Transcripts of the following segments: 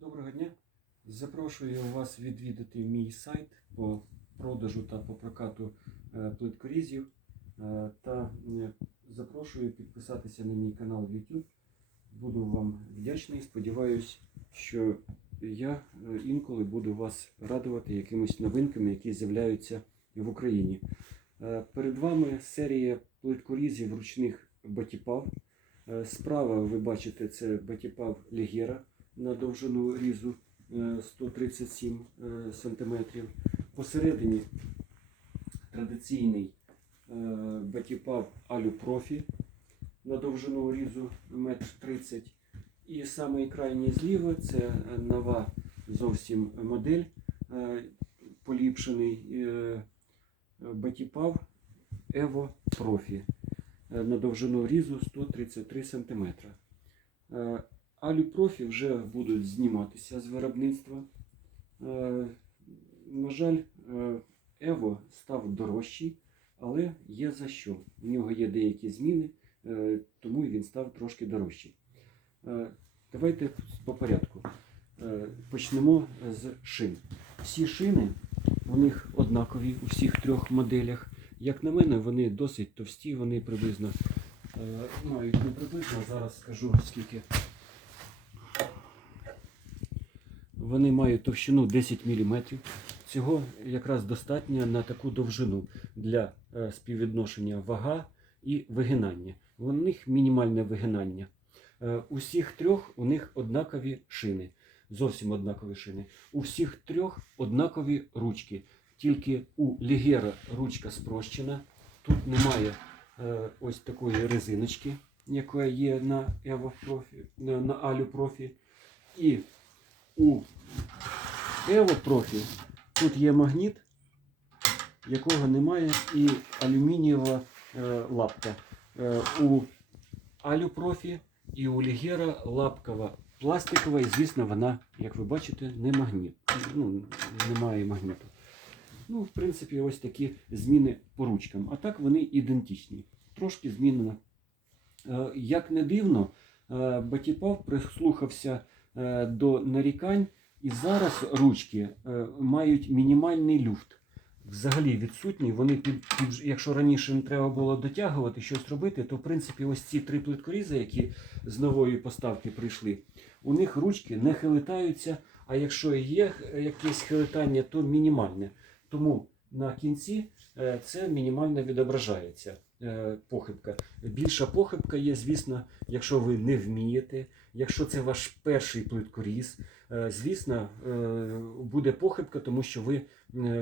Доброго дня. Запрошую вас відвідати мій сайт по продажу та по прокату е, плиткорізів. Е, Та е, запрошую підписатися на мій канал YouTube. Буду вам вдячний. Сподіваюсь, що я інколи буду вас радувати якимись новинками, які з'являються в Україні. Перед вами серія плиткорізів ручних батіпав. Справа ви бачите це батіпав Легера на довжину різу е, 137 е, см. Посередині традиційний е, батіпав Алю Профі на довжину різу 1,30 м. І самий крайній зліва це е, нова зовсім модель, е, поліпшений е, батіпав Evo Profi е, на довжину різу 133 см. Е, Алю профі вже будуть зніматися з виробництва. Е, На жаль, е, Ево став дорожчий, але є за що. У нього є деякі зміни, е, тому він став трошки дорожчий. Давайте по порядку. Почнемо з шин. Всі шини у них однакові у всіх трьох моделях. Як на мене, вони досить товсті, вони приблизно мають не приблизно, зараз скажу скільки. Вони мають товщину 10 мм. Цього якраз достатньо на таку довжину для е, співвідношення вага і вигинання. У них мінімальне вигинання. Е, Усіх трьох у них однакові шини. Зовсім однакові шини. У всіх трьох однакові ручки. Тільки у Лігера ручка спрощена. Тут немає е, ось такої резиночки, яка є на Evo Profi, на, на Алю Профі. І у Profi тут є магніт, якого немає, і алюмінієва е, лапка. Е, у Алю Профі і у Лігера лапкова пластикова, і звісно, вона, як ви бачите, не магніт. Ну, немає магніту. Ну, в принципі, ось такі зміни по ручкам. А так вони ідентичні. Трошки змінено. Е, Як не дивно, е, Батіпав прислухався до нарікань, і зараз ручки е, мають мінімальний люфт. Взагалі відсутні. Вони під, під, якщо раніше не треба було дотягувати щось робити, то в принципі ось ці три плиткорізи, які з нової поставки прийшли, у них ручки не хилитаються. А якщо є якесь хилитання, то мінімальне. Тому на кінці е, це мінімально відображається е, похибка. Більша похибка є, звісно, якщо ви не вмієте, якщо це ваш перший плиткоріз, е, звісно, буде похибка, тому що ви,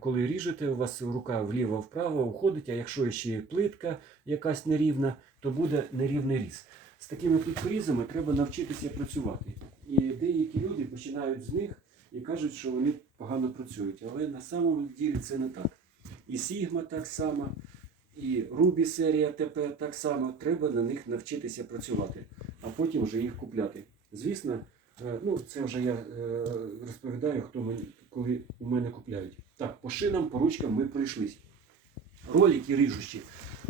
коли ріжете, у вас рука вліво-вправо уходить, а якщо ще є плитка якась нерівна, то буде нерівний різ. З такими плиткорізами треба навчитися працювати. І деякі люди починають з них і кажуть, що вони погано працюють. Але на самому ділі це не так. І Sigma так само, і Ruby серія ТП так само. Треба на них навчитися працювати, а потім вже їх купляти. Звісно, е, ну це вже я е, розповідаю, хто мені, коли у мене купляють. Так, по шинам, по ручкам ми пройшлись. Ролики ріжущі.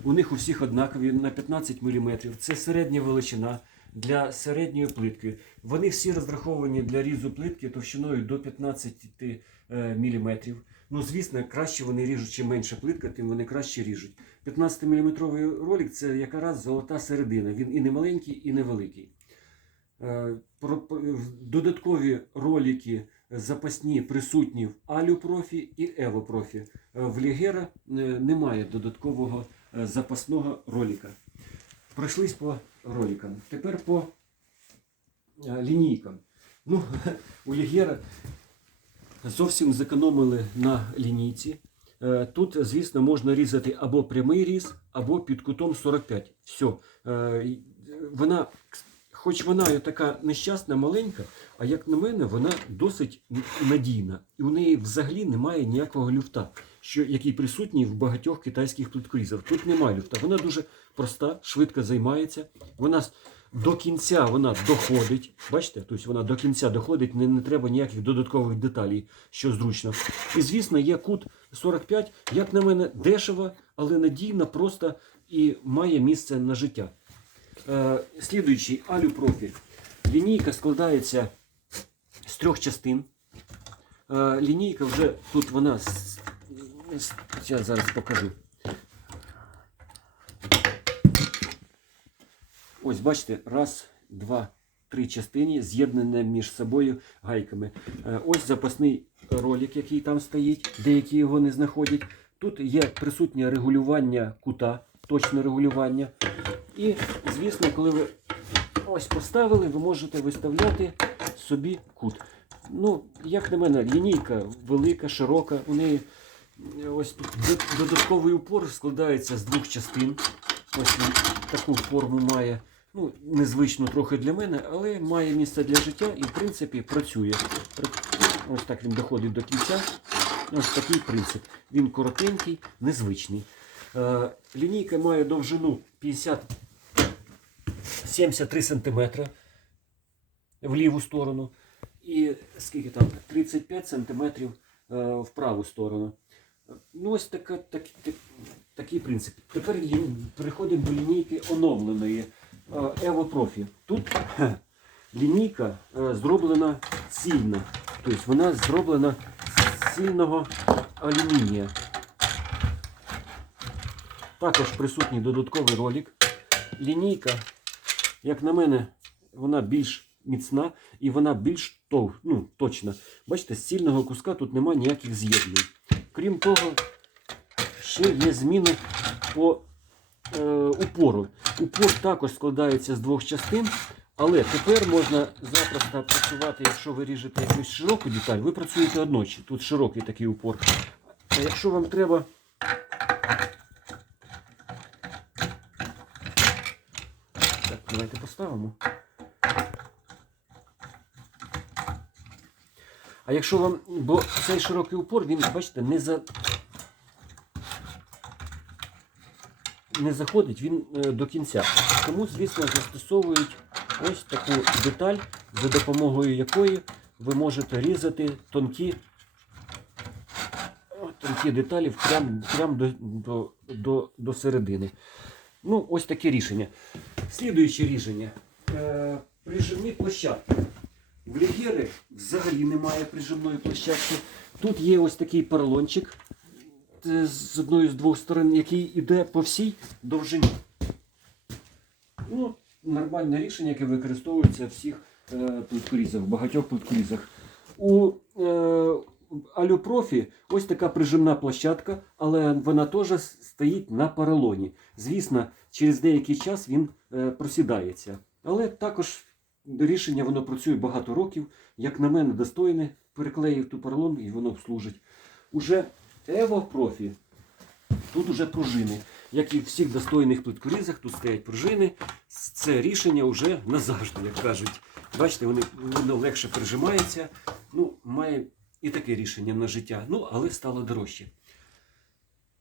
У них у всіх однакові на 15 мм. Це середня величина для середньої плитки. Вони всі розраховані для різу плитки товщиною до 15 мм. Ну, звісно, краще вони ріжуть, чим менша плитка, тим вони краще ріжуть. 15-мм ролик це якраз золота середина. Він і не маленький, і не великий. Е, Додаткові ролики запасні присутні в Алю Профі і Ево Профі. Е, В Лігера е, немає додаткового е, запасного ролика. Пройшлись по роликам. Тепер по е, лінійкам. Ну, у Лігера зовсім зекономили на лінійці. Е, Тут, звісно, можна різати або прямий різ, або під кутом 45. Все. Е, Вона, хоч вона така нещасна, маленька, а як на мене, вона досить надійна. І у неї взагалі немає ніякого люфта, що, який присутній в багатьох китайських плиткорізах. Тут немає люфта. Вона дуже проста, швидко займається. Вона до кінця вона доходить. Бачите, тобто вона до кінця доходить, не, не треба ніяких додаткових деталей, що зручно. І звісно, є кут 45, як на мене, дешево, але надійно, просто і має місце на життя. Е, слідуючий Алю Профі. Лінійка складається з трьох частин. Е, лінійка вже тут вона. Я зараз покажу. Ось бачите, раз, два, три частини з'єднані між собою гайками. Е, Ось запасний ролик, який там стоїть, деякі його не знаходять. Тут є присутнє регулювання кута, точне регулювання. І, звісно, коли ви ось поставили, ви можете виставляти собі кут. Ну, як на мене, лінійка велика, широка. У неї ось тут додатковий упор складається з двох частин. Ось він таку форму має. Ну, незвично трохи для мене, але має місце для життя і, в принципі, працює. Ось так він доходить до кінця. Ось такий принцип. Він коротенький, незвичний. Е, лінійка має довжину 50 73 см в ліву сторону. І скільки там? 35 см в праву сторону. Ну, ось така, так, так, такий принцип. Тепер переходимо до лінійки оновленої е, Profi. Тут лінійка е, зроблена цільно. Тобто вона зроблена з цільного алюмінія. Також присутній додатковий ролик. Лінійка, як на мене, вона більш міцна і вона більш тов, ну, точна. Бачите, з цільного куска тут немає ніяких з'єднань. Крім того, ще є зміни по е, упору. Упор також складається з двох частин, але тепер можна запросто працювати, якщо ви ріжете якусь широку деталь, ви працюєте одночі. Тут широкий такий упор. А якщо вам треба. Так, давайте поставимо. А якщо вам, бо цей широкий упор, він, бачите, не за. Не заходить він е, до кінця. Тому, звісно, застосовують ось таку деталь, за допомогою якої ви можете різати тонкі, тонкі деталі прямо прям до, до, до, до середини. Ну, ось таке рішення. Слідуюче рішення. Е, прижимні площадки. В Лігєри взагалі немає прижимної площадки. Тут є ось такий поролончик е, з одної з двох сторон, який йде по всій довжині. Ну, нормальне рішення, яке використовується всіх е, плиткорізах, в багатьох плиткорізах. У е, Алюпрофі ось така прижимна площадка, але вона теж стоїть на поролоні. Звісно, через деякий час він е, просідається. Але також рішення воно працює багато років. Як на мене, достойне, переклеїв ту поролон і воно служить. Уже Evo Profi, тут уже пружини. Як і в всіх достойних плиткорізах, тут стоять пружини. Це рішення вже назавжди, як кажуть. Бачите, вони, воно легше прижимається. Ну, має і таке рішення на життя. Ну, але стало дорожче.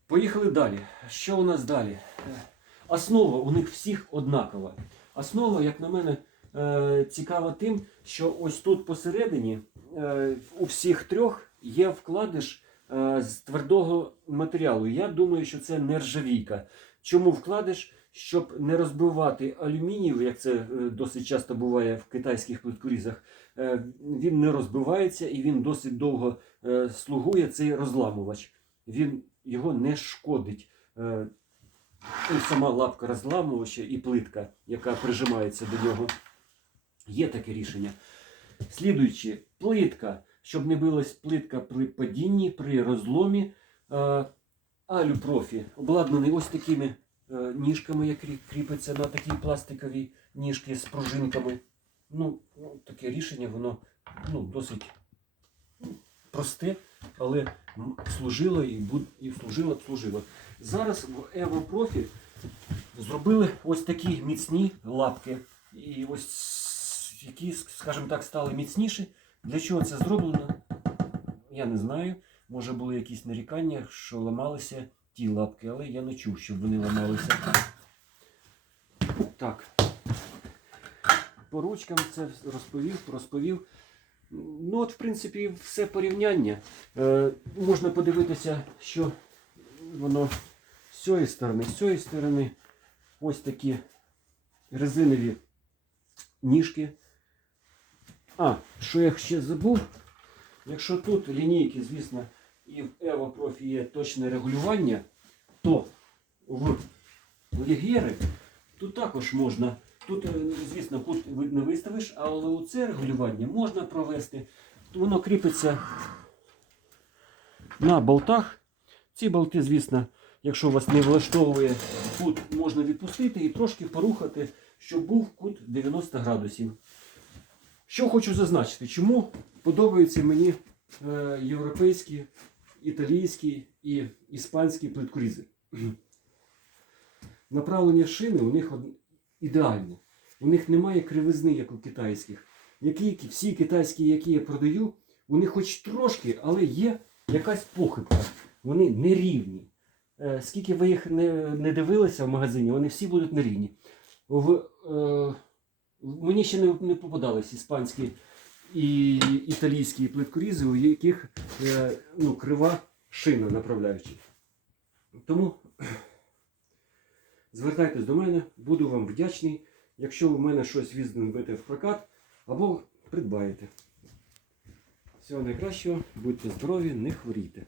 Поїхали далі. Що у нас далі? Е, Основа у них всіх однакова. Основа, як на мене, е, цікава тим, що ось тут посередині е, у всіх трьох є вкладиш е, з твердого матеріалу. Я думаю, що це нержавійка. Чому вкладиш? Щоб не розбивати алюміній, як це е, досить часто буває в китайських плиткорізах, він не розбивається і він досить довго слугує цей розламувач. Він його не шкодить. І сама лапка розламувача і плитка, яка прижимається до нього. Є таке рішення. Слідуючи, плитка, щоб не билась плитка при падінні, при розломі. Е, Алюпрофі обладнаний ось такими е, ніжками, які кріпляться на такій пластиковій ніжки з пружинками. Ну, ну, таке рішення, воно ну, досить ну, просте, але служило і, буд, і служило, служило. Зараз в Profi зробили ось такі міцні лапки. І ось які, скажімо так, стали міцніші. Для чого це зроблено? Я не знаю. Може були якісь нарікання, що ламалися ті лапки, але я не чув, щоб вони ламалися. Так. По ручкам це розповів, розповів. Ну, от, в принципі, все порівняння. Е, можна подивитися, що воно з цієї сторони, з цієї сторони. Ось такі резинові ніжки. А, що я ще забув? Якщо тут лінійки, звісно, і в Evo є точне регулювання, то в Лігєри тут також можна. Тут, е, звісно, кут не виставиш, але це регулювання можна провести. Воно кріпиться на болтах. Ці болти, звісно, якщо вас не влаштовує кут, можна відпустити і трошки порухати, щоб був кут 90 градусів. Що хочу зазначити, чому подобаються мені е, європейські, італійські і іспанські плиткорізи. Направлення шини у них ідеальне. У них немає кривизни, як у китайських. Які, всі китайські, які я продаю, у них хоч трошки, але є якась похибка. Вони нерівні. Е, скільки ви їх не, не дивилися в магазині, вони всі будуть нерівні. В, е, мені ще не, не попадались іспанські і італійські плиткорізи, у яких е, ну, крива шина направляюча. Тому звертайтесь до мене, буду вам вдячний, якщо в мене щось візьмете в прокат або придбаєте. Всього найкращого, будьте здорові, не хворійте.